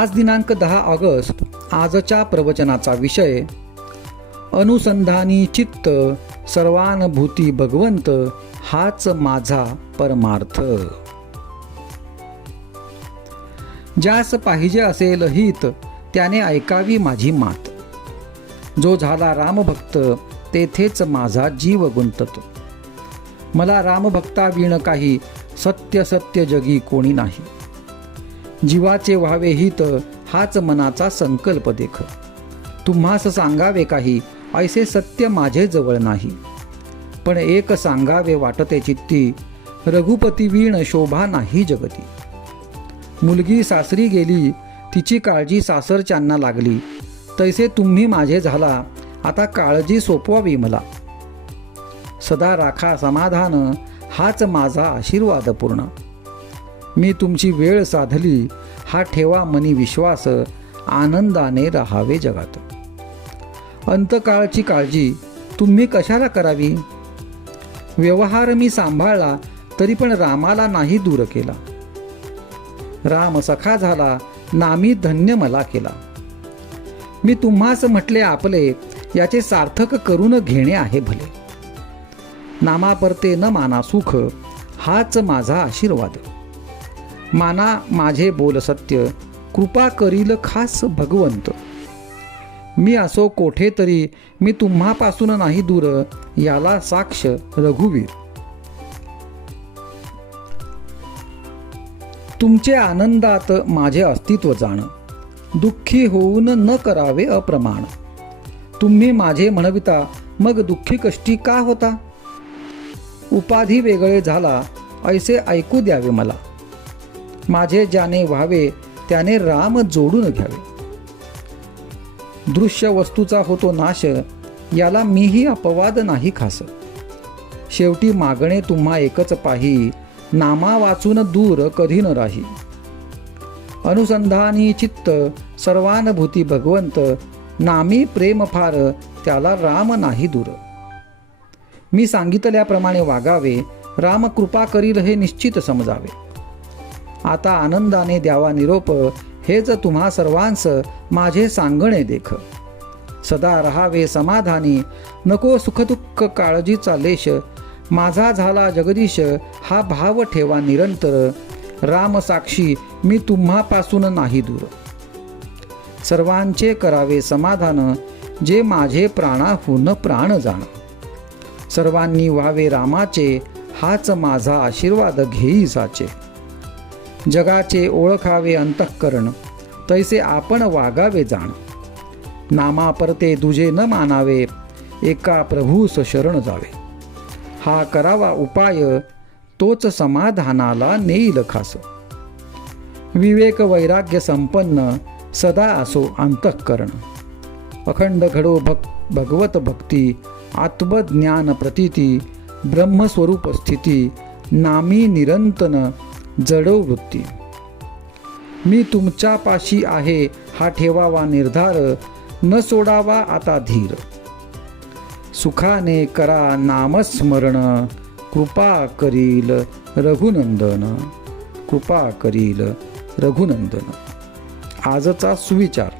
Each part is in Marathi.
आज दिनांक 10 ऑगस्ट. आजच्या प्रवचनाचा विषय अनुसंधानी चित्त सर्वानुभूती भगवंत हाच माझा परमार्थ. ज्यास पाहिजे असेल हित त्याने ऐकावी माझी मात. जो झाला रामभक्त तेथेच माझा जीव गुंतत. मला रामभक्ता विण काही सत्य सत्य जगी कोणी नाही. जीवाचे व्हावे हित हाच मनाचा संकल्प देख. तुम्हास सांगावे काही ऐसे सत्य माझे जवळ नाही. पण एक सांगावे वाटते चित्ती रघुपती वीण शोभा नाही जगती. मुलगी सासरी गेली तिची काळजी सासरच्यांना लागली. तैसे तुम्ही माझे झाला आता काळजी सोपवावी मला. सदा राखा समाधान हाच माझा आशीर्वाद पूर्ण. मी तुमची वेळ साधली हा ठेवा मनी विश्वास. आनंदाने राहावे जगात. अंतकाळची काळजी तुम्ही कशाला करावी. व्यवहार मी सांभाळला तरी पण रामाला नाही दूर केला. राम सखा झाला नामी धन्य मला केला. मी तुम्हास म्हटले आपले याचे सार्थक करून घेणे आहे भले. नामापरते न माना सुख हाच माझा आशीर्वाद. माना माझे बोल सत्य कृपा करील खास भगवंत. मी असो कोठे तरी मी तुम्हापासून नाही दूर याला साक्ष रघुवीर. तुमचे आनंदात माझे अस्तित्व जाण. दुःखी होऊन न करावे अप्रमाण. तुम्ही माझे म्हणविता मग दुःखी कष्टी का होता. उपाधी वेगळे झाला ऐसे ऐकू द्यावे मला. माझे ज्याने व्हावे त्याने राम जोडून घ्यावे. दृश्य वस्तूचा होतो नाश याला मीही अपवाद नाही खास. शेवटी मागणे तुम्हा एकच पाही नामा वाचून दूर कधी न राही. अनुसंधानी चित्त सर्वानुभूती भगवंत. नामी प्रेम फार त्याला राम नाही दूर. मी सांगितल्याप्रमाणे वागावे राम कृपा करील हे निश्चित समजावे. आता आनंदाने द्यावा निरोप हेच तुम्हा सर्वांस माझे सांगणे देख. सदा रहावे समाधानी नको सुखदुःख काळजीचा लेश. माझा झाला जगदीश हा भाव ठेवा निरंतर. राम साक्षी मी तुम्हापासून नाही दूर. सर्वांचे करावे समाधान जे माझे प्राणाहून प्राण जाण. सर्वांनी व्हावे रामाचे हाच माझा आशीर्वाद घेई साचे. जगाचे ओळखावे अंतःकरण तैसे आपण वागावे जाण. नामापरते दुजे न मानावे एका प्रभूस शरण जावे. हा करावा उपाय तोच समाधानाला नेईल खास. विवेक वैराग्य संपन्न सदा असो अंतःकरण. अखंड घडो भगवत भक्ती. आत्मज्ञान प्रतीती ब्रह्मस्वरूप स्थिती. नामी निरंतन जडो वृत्ती. मी तुमच्यापाशी आहे हा ठेवावा निर्धार. न सोडावा आता धीर. सुखाने करा नामस्मरण. कृपा करील रघुनंदन. कृपा करील रघुनंदन. आजचा सुविचार.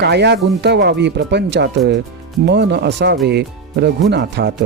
काया गुंतवावी प्रपंचात मन असावे रघुनाथात.